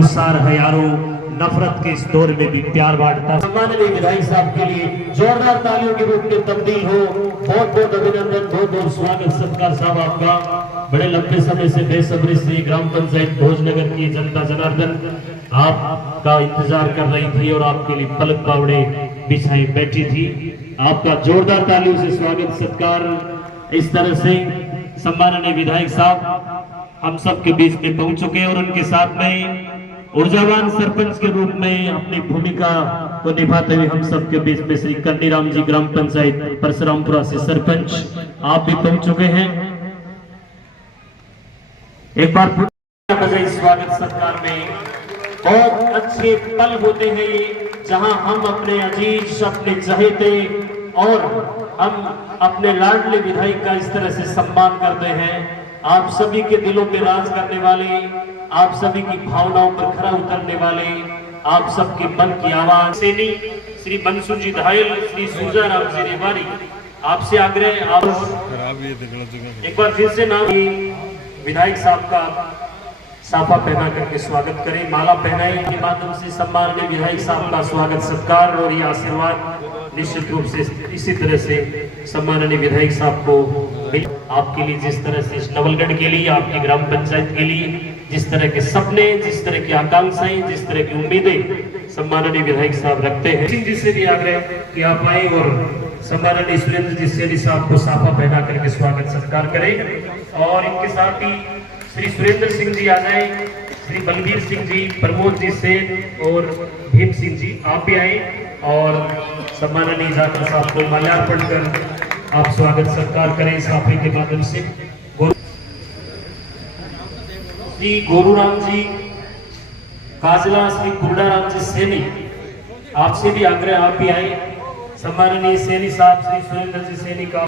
गुस्सा है यारो, नफरत के इस दौर में भी प्यार बांटता। सम्माननीय विधायक साहब के लिए जोरदार तालियों के रूप में तब्दील हो। बहुत बहुत अभिनंदन, बहुत बहुत स्वागत सत्कार साहब आपका। बड़े लंबे समय से बेसब्री से ग्राम पंचायत भोजनगर की जनता जनार्दन आपका इंतजार कर रही थी और आपके लिए पलक पावड़े बिछाई बैठी थी। आपका जोरदार तालियों से स्वागत सत्कार। इस तरह से सम्माननीय विधायक साहब हम सब के बीच में पहुंच चुके हैं और उनके साथ में ऊर्जावान सरपंच के रूप में अपनी भूमिका को निभाते हुए हम सब के बीच में श्री कन्नीराम जी ग्राम पंचायत परशुरामपुरा से सरपंच आप भी पहुंच चुके हैं। एक बार बजाई स्वागत सत्कार में। बहुत अच्छे पल होते हैं ये, जहां हम अपने अजीज, अपने चहेते और हम अपने लाडले विधायक का इस तरह से सम्मान करते हैं। आप सभी के दिलों पे राज करने वाले, आप सभी की भावनाओं पर खरा उतरने वाले, आप सबके मन की आवाज सेनी श्री बंसु जी धायल, श्री सूजा राम जी रेवारी, आपसे आग्रह आप एक बार फिर से नाम विधायक साहब का साफा पहना करके स्वागत करें। माला पहनाई के माध्यम से सम्माननीय विधायक साहब का स्वागत सत्कार और ये आशीर्वाद निश्चित रूप से इसी तरह से सम्माननीय विधायक साहब को आपके लिए, जिस तरह से इस नवलगढ़ के लिए, आपकी ग्राम पंचायत के लिए जिस तरह के सपने, जिस तरह की आकांक्षाएं, जिस तरह की उम्मीदें सम्माननीय विधायक साहब रखते हैं, सिंह जी से भी आग्रह कि आप आए और सम्माननीय सुरेंद्र जी सेनी साहब को साफा पहना करके स्वागत सत्कार करें। और इनके साथ ही श्री सुरेंद्र सिंह जी आ जाए, श्री बलबीर सिंह जी, प्रमोद जी सेन और भीम सिंह जी आप भी आए और सम्माननीय जाकर साहब को माल्यार्पण कर आप स्वागत सत्कार करें साफे के माध्यम से। श्री गोरूराम जी काजला, श्री कुर्डाराम जी सेनी आपसे भी आग्रह आप भी आए। सम्माननीय सेनी साहब श्री सुरेंद्र जी सेनी का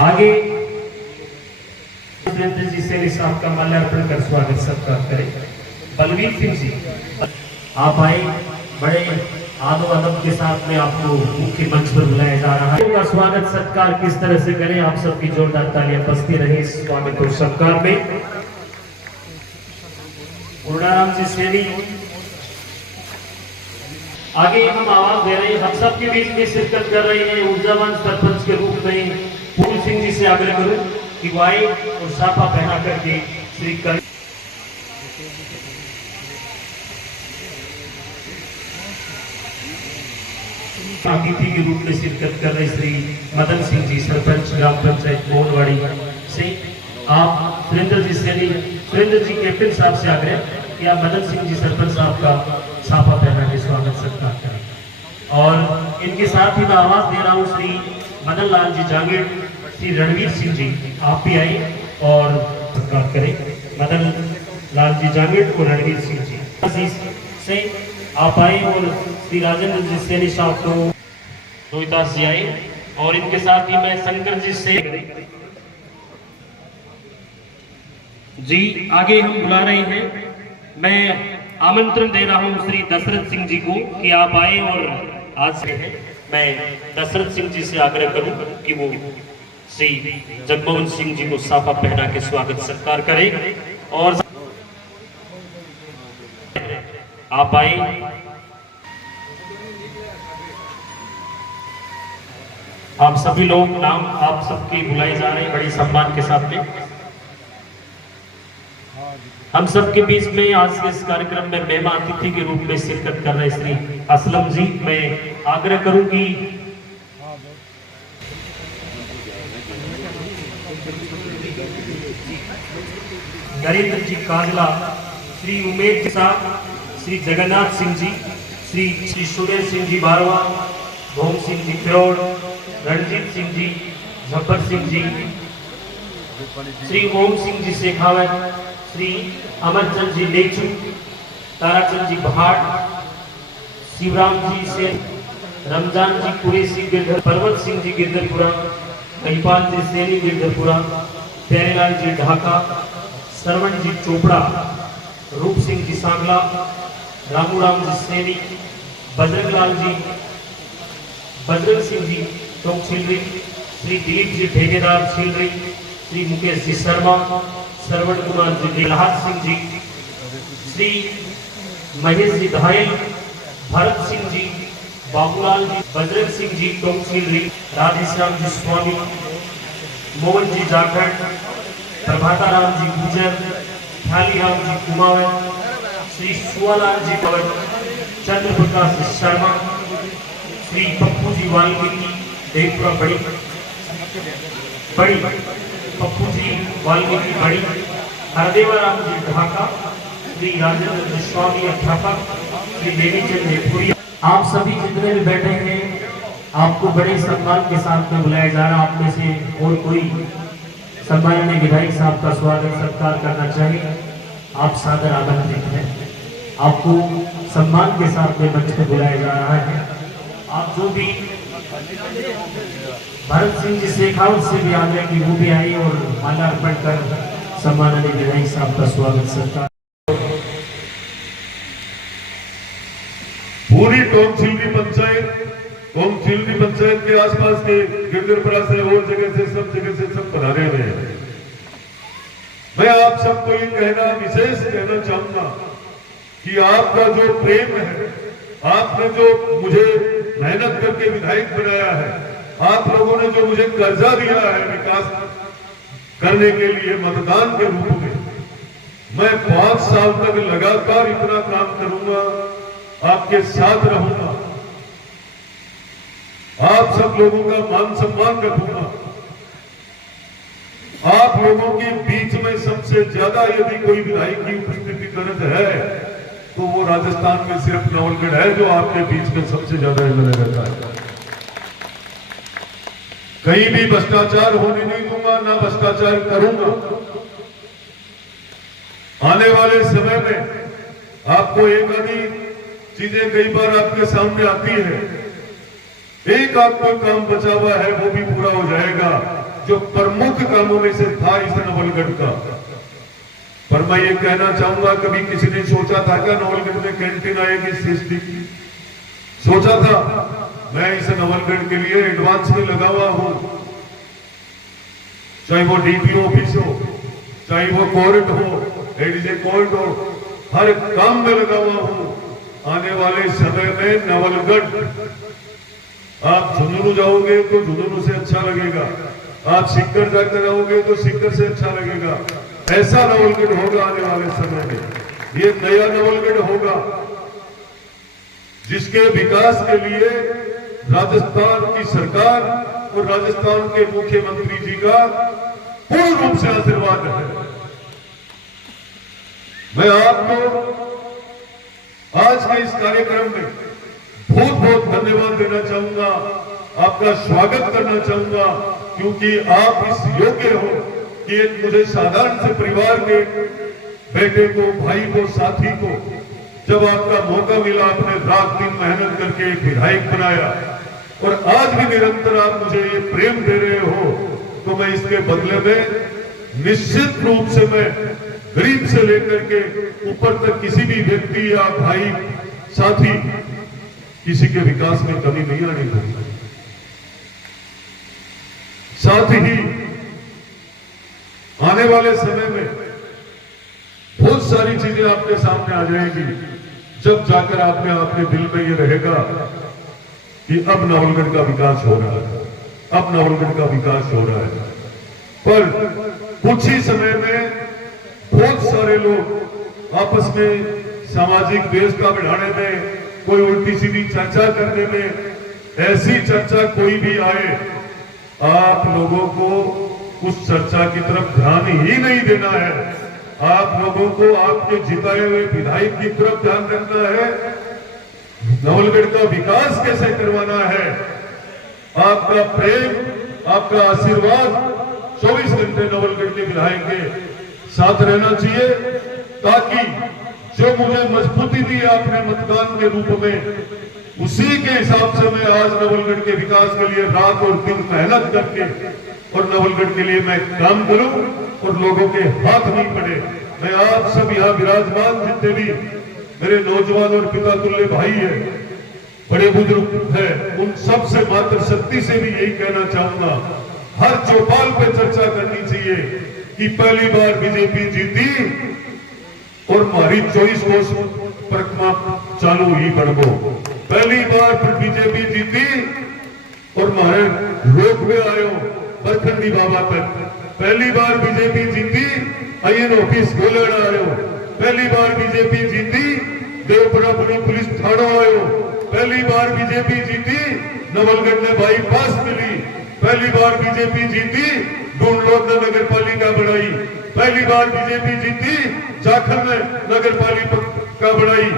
आगे सुरेंद्र जी सेनी साहब का माल्यार्पण कर स्वागत सत्कार करें। बलवीर सिंह जी आप आए, बड़े आदो अदब के साथ में आपको मुख्य मंच पर बुलाया जा रहा है। स्वागत सत्कार किस तरह से करें, आप सबकी जोरदार तालियां बजती रही इस स्वागत और सत्कार में। गुरुनाराम जी सेनी आगे हम आवाज दे रहे हैं, हम सबके बीच में शिरकत कर रहे हैं ऊर्जावान सरपंच के रूप में पूर्ण सिंह जी से आग्रह करूं कि वो आए और साफा पहना करके श्री अतिथि के रूप में शिरकत कर रहे श्री मदन सिंह जी सरपंच ग्राम पंचायत मोहनवाड़ी से आप सुरेंद्र जी सेनी, सुरेंद्र जी कैप्टन साहब से आग्रह कि आप मदन सिंह जी सरपंच साहब का साफा पहना के स्वागत सत्कार करें। और इनके साथ ही मैं आवाज दे रहा हूँ श्री मदन लाल जी जांगीर, श्री रणवीर सिंह जी आप भी आए और सत्कार करें। मदन लाल जी जांगीर और रणवीर सिंह जी से आप आए और श्री राजेंद्र जी सेनी साहब को रोहिदास जी आए और इनके साथ ही मैं शंकर जी से जी आगे हम बुला रहे हैं। मैं आमंत्रण दे रहा हूं श्री दशरथ सिंह जी को कि आप आए और आज से है मैं दशरथ सिंह जी से आग्रह करूं कि वो श्री जगमोहन सिंह जी को साफा पहना के स्वागत सत्कार करें और आप आए। आप सभी लोग नाम आप सबके बुलाए जा रहे हैं बड़ी सम्मान के साथ में। हम सबके बीच में आज के इस कार्यक्रम में मेहमान अतिथि के रूप में शिरकत कर रहे श्री असलम जी, मैं आग्रह करूंगी नरेंद्र जी काजला, श्री उमेश जी साहब, श्री जगन्नाथ सिंह जी, श्री सुरेश सिंह जी बारवा, भोम सिंह जी फिरोड़, रणजीत सिंह जी, झब्बर सिंह जी, श्री ओम सिंह जी शेखावत, श्री अमरचंद जी लेचू, ताराचंद जी भाट, शिवराम जी से, रमजान जी कुरेशी गिरधर, पर्वत सिंह जी गिरधरपुरा, महिपाल जी सेनी गिरधरपुरा, प्यारेलाल जी ढाका, श्रवण जी चोपड़ा, रूप सिंह जी सांगला, रामूराम जी सेनी, बजरंगलाल जी, बजरंग सिंह जी टोक छिलरी, श्री दिलीप जी ठेकेदार छिलरी, श्री मुकेश जी शर्मा, श्रवण कुमार जी, प्रहलाद सिंह जी, श्री महेश जी धायल, भरत सिंह जी, बाबूलाल जी, बजरंग सिंह जी टोंगसिल, राधेश्याम जी स्वामी, मोहन जी जाखड़, प्रभाता राम जी गुजर, ख्याली राम जी कुमावत, श्री सुआलाल जी पवन, चंद्र प्रकाश शर्मा, श्री पप्पू जी वाल्मीकि देवपुरा बड़ी पप्पू जी वाल्मीकि बड़ी, हरदेवा राम जी ढाका, श्री राजेंद्र स्वामी अध्यापक, श्री देवीचंद नेपुरी। आप सभी जितने भी बैठे हैं, आपको बड़े सम्मान के साथ में बुलाया जा रहा है। आप में से और कोई सम्माननीय विधायक साहब का स्वागत सत्कार करना चाहिए, आप सादर आमंत्रित हैं। आपको सम्मान के साथ में मंच पर बुलाया जा रहा है। आप जो भी भरत सिंह जी शेखावत से भी आग्रह कि वो भी आए और माला अर्पण कर सम्माननीय विधायक साहब का स्वागत सत्कार। पूरी टोंगसिल्ली पंचायत के आसपास के गिरगिरपुरा से और जगह से सब पधारे हुए हैं। मैं आप सबको ये विशेष कहना चाहूंगा कि आपका जो प्रेम है, आपने जो मुझे मेहनत करके विधायक बनाया है, आप लोगों ने जो मुझे कर्जा दिया है विकास करने के लिए मतदान के रूप में, मैं 5 साल तक लगातार इतना काम करूंगा, आपके साथ रहूंगा, आप सब लोगों का मान सम्मान रखूंगा। आप लोगों के बीच में सबसे ज्यादा यदि कोई विधायक की उपस्थिति दर्ज है तो वो राजस्थान में सिर्फ नवलगढ़ है जो आपके बीच में सबसे ज्यादा रहता है। कहीं भी भ्रष्टाचार होने नहीं दूंगा, ना भ्रष्टाचार करूंगा। आने वाले समय में आपको एक आधी चीजें कई बार आपके सामने आती है, एक आपको काम बचा हुआ है वो भी पूरा हो जाएगा, जो प्रमुख कामों में से था इस नवलगढ़ का। पर मैं ये कहना चाहूंगा, कभी किसी ने सोचा था क्या नवलगढ़ में कैंटीन आएगी सृष्टि की? सोचा था? मैं इस नवलगढ़ के लिए एडवांस में लगा हुआ हूं, चाहे वो डीपीओ ऑफिस हो, चाहे वो कोर्ट हो, एडीजे कोर्ट हो, हर काम में लगा हुआ हूं। आने वाले समय में नवलगढ़, आप झुंझुनू जाओगे तो झुंझुनू से अच्छा लगेगा, आप सीकर जाकर आओगे तो सीकर से अच्छा लगेगा। ऐसा नवलगढ़ होगा आने वाले समय में। ये नया नवलगढ़ होगा जिसके विकास के लिए राजस्थान की सरकार और राजस्थान के मुख्यमंत्री जी का पूर्ण रूप से आशीर्वाद है। मैं आपको आज के इस कार्यक्रम में बहुत बहुत धन्यवाद देना चाहूंगा, आपका स्वागत करना चाहूंगा, क्योंकि आप इस योग्य हो कि एक मुझे साधारण से परिवार के बेटे को, भाई को, साथी को जब आपका मौका मिला, आपने रात दिन मेहनत करके एक विधायक बनाया और आज भी निरंतर आप मुझे ये प्रेम दे रहे हो, तो मैं इसके बदले में निश्चित रूप से मैं गरीब से लेकर के ऊपर तक किसी भी व्यक्ति या भाई साथी किसी के विकास में कमी नहीं आनी चाहिए। साथ ही आने वाले समय में बहुत सारी चीजें आपके सामने आ जाएगी, जब जाकर आपके दिल में ये रहेगा कि अब नवलगढ़ का विकास हो रहा है, अब नवलगढ़ का विकास हो रहा है। पर कुछ ही समय में बहुत सारे लोग आपस में सामाजिक व्यवस्था बढ़ाने में, कोई उल्टी सीधी चर्चा करने में, ऐसी चर्चा कोई भी आए, आप लोगों को उस चर्चा की तरफ ध्यान ही नहीं देना है। आप लोगों को आपके जिताए हुए विधायक की तरफ ध्यान रखना है, नवलगढ़ का विकास कैसे करवाना है। आपका प्रेम, आपका आशीर्वाद 24 घंटे नवलगढ़ के विधायक के साथ रहना चाहिए, ताकि जो मुझे मजबूती दी आपने मतदान के रूप में, उसी के हिसाब से मैं आज नवलगढ़ के विकास के लिए रात और दिन मेहनत करके और नवलगढ़ के लिए मैं काम करूं और लोगों के हाथ नहीं पड़े। मैं आप सब यहाँ विराजमान जितने भी मेरे नौजवान और पिता तुल्य भाई है, बड़े बुजुर्ग है, उन सब से मातृशक्ति से भी यही कहना चाहूंगा, हर चौपाल पे चर्चा करनी चाहिए कि पहली बार बीजेपी जीती और हमारी 24 कोस परिक्रमा चालू ही बढ़ो। पहली बार फिर बीजेपी जीती और हमारे रोपवे आयो बरखंडी बाबा तक। पहली बार बीजेपी जीती आईएन ऑफिस गोलड़ आयो। पहली बार बीजेपी जीती देवपुरा पुलिस थाना आयो। पहली बार बीजेपी जीती नवलगढ़ में बाईपास मिली। पहली बार बीजेपी जीती डूंडलोद में नगर पालिका बढ़ाई। पहली बार बीजेपी जीती जाखल में नगर पालिका बढ़ाई।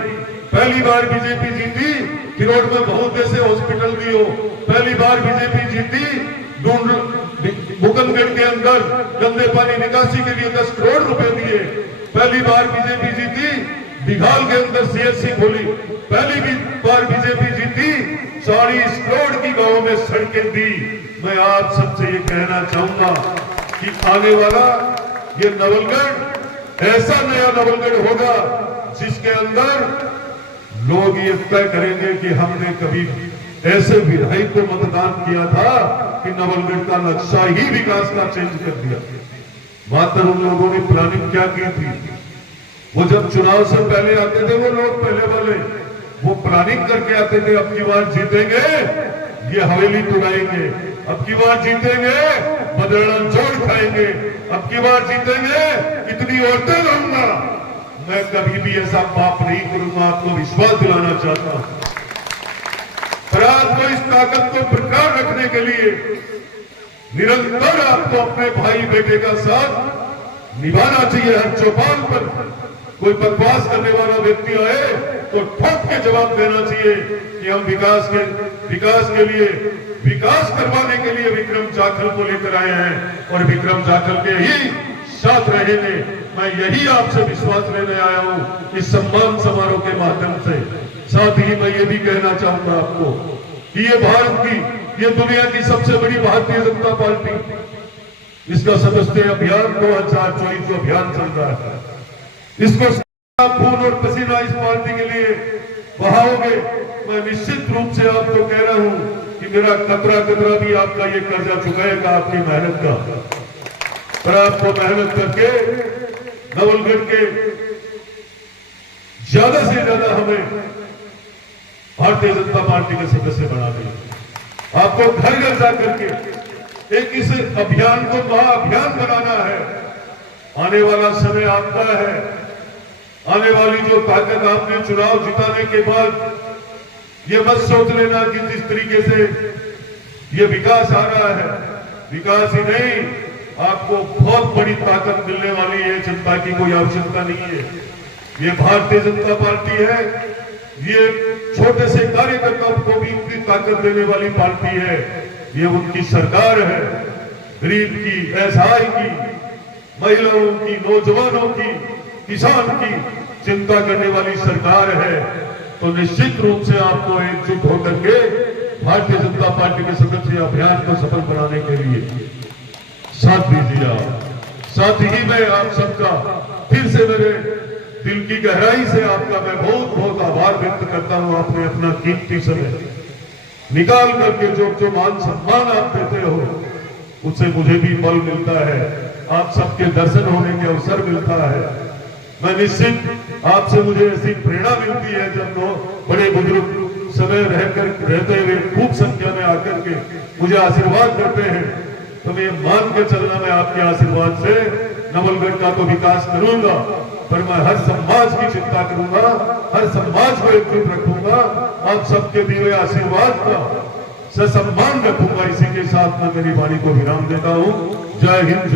पहली बार बीजेपी जीती तिरोड़ में बहुत ऐसे हॉस्पिटल भी हो। पहली बार बीजेपी जीती मुकंदगढ़ के अंदर गंदे पानी निकासी के लिए 10 करोड़ रुपए दिए। पहली बार बीजेपी जीती बिघाल के अंदर सीएससी खोली। पहली बार बीजेपी जीती 40 करोड़ की गांव में सड़कें दी। मैं आप सबसे ये कहना चाहूंगा कि आने वाला ये नवलगढ़ ऐसा नया नवलगढ़ होगा जिसके अंदर लोग ये तय करेंगे कि हमने कभी ऐसे विधायक को मतदान किया था कि नवलगढ़ का नक्शा ही विकास का चेंज कर दिया। मात्र उन लोगों ने प्लानिंग क्या की थी? वो जब चुनाव से पहले आते थे वो लोग पहले वाले वो प्लानिंग करके आते थे, अब की बार जीतेंगे ये हवेली तोड़ाएंगे, अब की बार जीतेंगे बदरड़ा जोड़ खाएंगे, अब की बार जीतेंगे इतनी औरतें लाऊंगा। मैं कभी भी ऐसा पाप नहीं करूंगा, आपको विश्वास दिलाना चाहता हूं। पर आपको इस ताकत को बरकरार रखने के लिए निरंतर आपको अपने भाई बेटे का साथ निभाना चाहिए। हर चौपाल पर कोई बकवास करने वाला व्यक्ति आए तो ठोक के जवाब देना चाहिए कि हम विकास के लिए विकास करवाने के लिए विक्रम जाखल को लेकर आए हैं और विक्रम जाखल के ही साथ रहेंगे। मैं यही आपसे विश्वास लेने आया हूं इस सम्मान समारोह के माध्यम से। साथ ही मैं ये भी कहना चाहूंगा आपको कि ये भारत की ये दुनिया की सबसे बड़ी भारतीय जनता पार्टी, इसका सदस्य अभियान 2024 जो अभियान चल रहा है, इसको खून और पसीना इस पार्टी के लिए बहाओगे। मैं निश्चित रूप से आपको कह रहा हूं कि मेरा कतरा कतरा भी आपका ये कर्जा चुकाएगा आपकी मेहनत का। पर आपको मेहनत करके नवलगढ़ के ज्यादा से ज्यादा हमें भारतीय जनता पार्टी के सदस्य बना दिए। आपको घर घर जाकर के एक इस अभियान को महाअभियान बनाना है। आने वाला समय आपका है। आने वाली जो ताकत आपने चुनाव जिताने के बाद ये मत सोच लेना कि जिस तरीके से ये विकास आ रहा है, विकास ही नहीं, आपको बहुत बड़ी ताकत मिलने वाली है। जनता की कोई आवश्यकता नहीं है। ये भारतीय जनता पार्टी है, ये छोटे से कार्यकर्ताओं को भी उतनी ताकत देने वाली पार्टी है। ये उनकी सरकार है। गरीब की, असहाय की, महिलाओं की, नौजवानों की, किसान की चिंता करने वाली सरकार है। तो निश्चित रूप से आपको एकजुट होकर के भारतीय जनता पार्टी के सदस्य अभियान को सफल बनाने के लिए साथ दीजिए आप। साथ ही मैं आप सबका फिर से मेरे दिल की गहराई से आपका मैं बहुत बहुत आभार व्यक्त करता हूं। आपने अपना कीमती समय निकाल करके जो मान सम्मान आप देते हो उससे मुझे भी बल मिलता है, आप सबके दर्शन होने के अवसर मिलता है। मैं निश्चित आपसे मुझे ऐसी प्रेरणा मिलती है जब वो बड़े बुजुर्ग समय रहते हुए खूब संख्या में आकर के मुझे आशीर्वाद देते हैं, तो मैं मान के चलना मैं आपके आशीर्वाद से नवलगढ़ का तो विकास करूंगा, पर मैं हर समाज की चिंता करूंगा, हर समाज को एकजुट रखूंगा, आप सबके दिए आशीर्वाद का ससम्मान रखूंगा। इसी के साथ मैं मेरी वाणी को विराम देता हूं। जय हिंद।